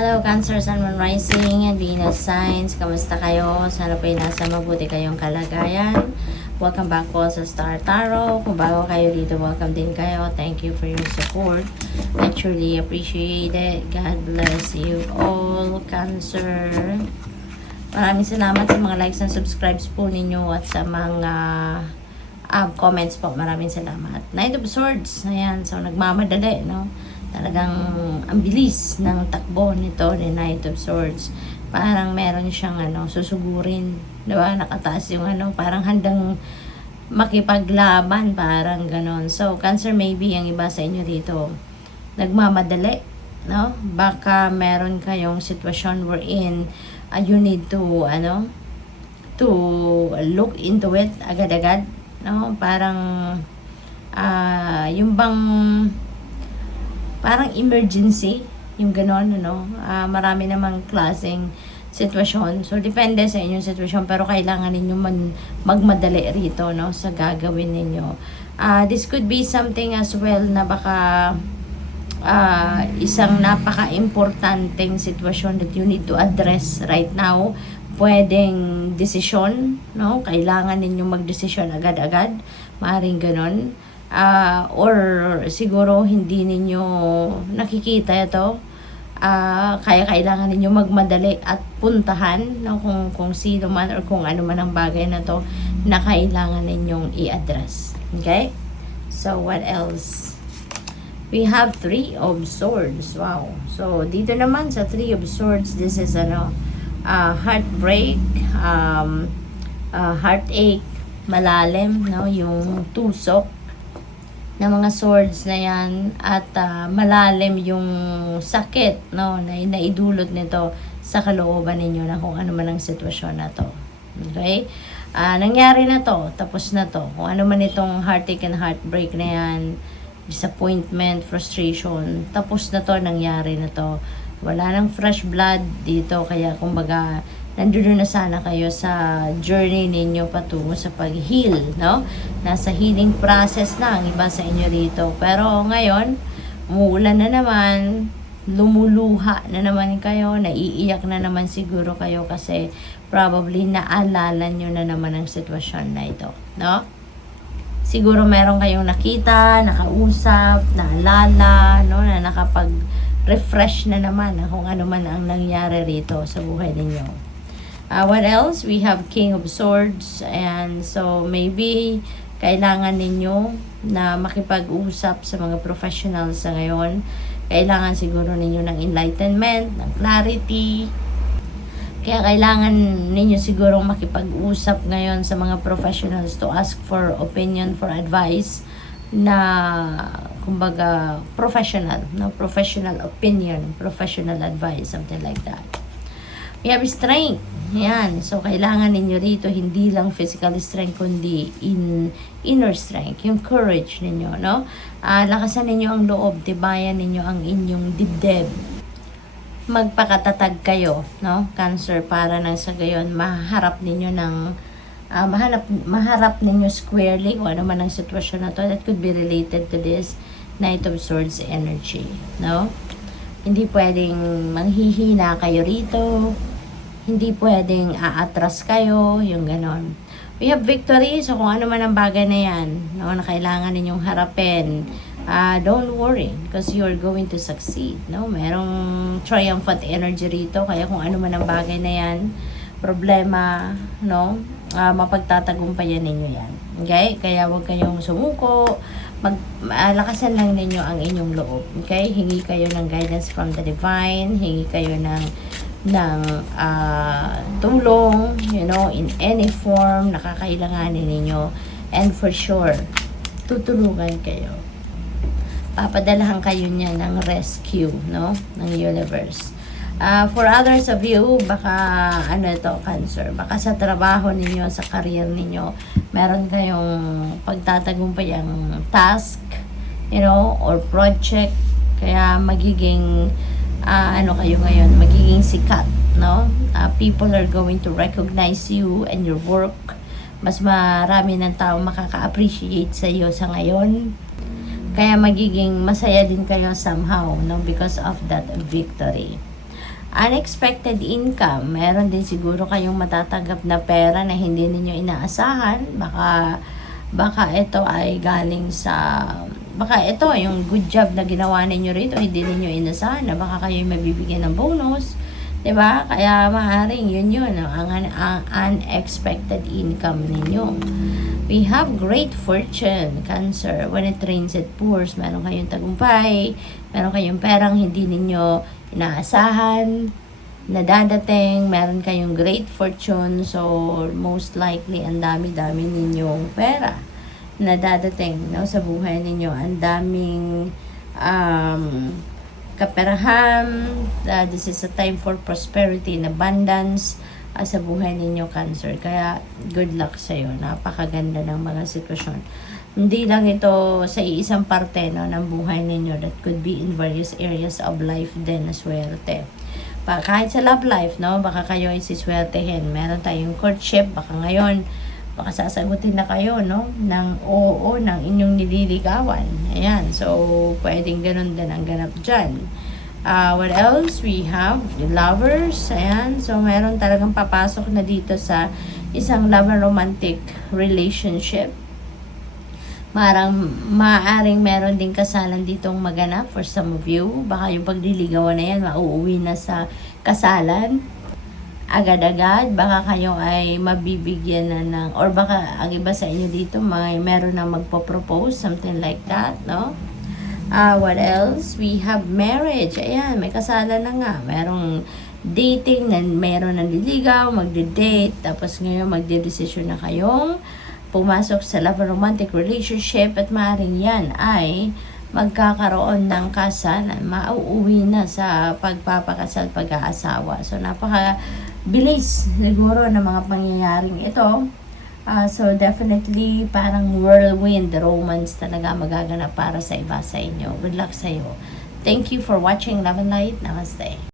Hello, Cancer, Sun, Moon, Rising, and Venus Signs. Kamusta kayo? Sana po nasa mabuti kayong kalagayan. Welcome back po sa Star Tarot. Kung bago kayo dito, welcome din kayo. Thank you for your support. I truly appreciate it. God bless you all, Cancer. Maraming salamat sa mga likes and subscribes po ninyo at sa mga comments po. Maraming salamat. Knight of Swords. Ayan, so nagmamadali, no? Talagang ang bilis ng takbo nito ni Knight of Swords. Parang meron siyang susugurin, 'di ba? Nakataas yung parang handang makipaglaban, parang ganon. So, Cancer, maybe ang iba sa inyo dito nagmamadali, no? Baka meron kayong sitwasyon wherein you need to to look into it agad-agad, no? Parang yung bang parang emergency, yung ganon, marami namang klaseng sitwasyon. So, depende sa inyong sitwasyon, pero kailangan ninyo magmadali rito, no, sa gagawin ninyo. This could be something as well na baka isang napaka-importanteng sitwasyon that you need to address right now. Pwedeng desisyon, no? Kailangan ninyong magdesisyon agad-agad. Maaaring ganon. Or siguro hindi ninyo nakikita ito, kaya kailangan ninyo magmadali at puntahan, no, kung sino man or kung ano man ang bagay na to na kailangan ninyong i-address. Okay? So, what else? We have Three of Swords. Wow. So, dito naman sa Three of Swords, this is heartbreak, heartache, malalim, no, yung tusok ng mga swords na yan, at malalim yung sakit, no, na naidulot nito sa kalooban ninyo na kung ano man ang sitwasyon na to. Okay? Nangyari na to, tapos na to. Kung ano man itong heartache and heartbreak na yan, disappointment, frustration, tapos na to, nangyari na to. Wala nang fresh blood dito, kaya kumbaga nandun na sana kayo sa journey ninyo patungo sa pag-heal, no? Nasa healing process na ang iba sa inyo rito. Pero ngayon, umuulan na naman, lumuluha na naman kayo, naiiyak na naman siguro kayo kasi probably naalala nyo na naman ang sitwasyon na ito, no? Siguro meron kayong nakita, nakausap, naalala, no, na nakapag-refresh na naman kung ano man ang nangyari rito sa buhay ninyo. What else? We have King of Swords, and so maybe kailangan ninyo na makipag-usap sa mga professionals sa ngayon. Kailangan siguro ninyo ng enlightenment, ng clarity. Kaya kailangan ninyo siguro makipag-usap ngayon sa mga professionals to ask for opinion, for advice na kumbaga professional, no? Professional opinion, professional advice, something like that. We have strength. Yan. So, kailangan ninyo rito hindi lang physical strength, kundi inner strength. Yung courage ninyo, no? Lakasan ninyo ang loob, tibayan ninyo ang inyong dibdib. Magpakatatag kayo, no? Cancer, para nang sa gayon, maharap ninyo maharap ninyo squarely kung ano man ang sitwasyon na to that could be related to this Knight of Swords energy, no? Hindi pwedeng manghihina kayo rito. Hindi pwedeng aatras kayo, yung ganon. We have victory, so kung ano man ang bagay na yan, no, na kailangan ninyong harapin, don't worry, because you're going to succeed, no? Merong triumphant energy rito, kaya kung ano man ang bagay na yan, problema, no, mapagtatagumpayan ninyo yan. Okay? Kaya huwag kayong sumuko, lakasan lang ninyo ang inyong loob. Okay? Hingi kayo ng guidance from the divine, hingi kayo ng tulong, in any form na kakailanganin ninyo, and for sure tutulungan kayo, papadalahan kayo niya ng rescue, no, ng universe. For others of you, baka Cancer, baka sa trabaho ninyo, sa career ninyo, meron kayong pagtatagumpayang task, or project, kaya magiging kayo ngayon, magiging sikat, no? People are going to recognize you and your work. Mas marami ng tao makaka-appreciate sa iyo sa ngayon. Kaya magiging masaya din kayo somehow, no? Because of that victory. unexpected income. Meron din siguro kayong matatanggap na pera na hindi ninyo inaasahan. Baka ito ay galing sa, baka ito yung good job na ginawa ninyo rito, hindi ninyo inasahan na baka kayo mabibigyan ng bonus. 'Di ba? Kaya maaaring yun ang unexpected income ninyo. We have great fortune, Cancer. When it rains, it pours. Meron kayong tagumpay. Meron kayong perang hindi ninyo inaasahan na dadating. Meron kayong great fortune. So, most likely, ang dami-dami ninyong pera na dadating, no, sa buhay ninyo. Ang daming kaperahan. This is a time for prosperity and abundance sa buhay ninyo, Cancer. Kaya good luck sa iyo. Napakaganda ng mga sitwasyon. Hindi lang ito sa iisang parte, no, ng buhay ninyo. That could be in various areas of life din na swerte. Kahit sa love life, no, baka kayo ay siswertehin. Meron tayong courtship, baka ngayon baka sasagutin na kayo, no, ng oo ng inyong nililigawan. Ayan, so pwedeng ganun din ang ganap dyan. What else? We have the lovers. Ayan, so meron talagang papasok na dito sa isang love and romantic relationship. Maaring meron din kasalan ditong maganap for some of you. Baka yung pagliligawan na yan, mauuwi na sa kasalan agad-agad. Baka kayo ay mabibigyan na ng, or baka ang iba sa inyo dito meron na magpo-propose, something like that, no? What else? We have marriage. Ayan, may kasalan na nga. Merong dating, meron na nililigaw, magde-date, tapos ngayon magde-decision na kayong pumasok sa love romantic relationship, at maaaring yan ay magkakaroon ng kasalan, mauuwi na sa pagpapakasal, pag-aasawa. So, napaka-bilis siguro ng mga pangyayaring ito. So, definitely, parang whirlwind romance talaga magaganap para sa iba sa inyo. Good luck sa iyo. Thank you for watching Love and Light. Namaste.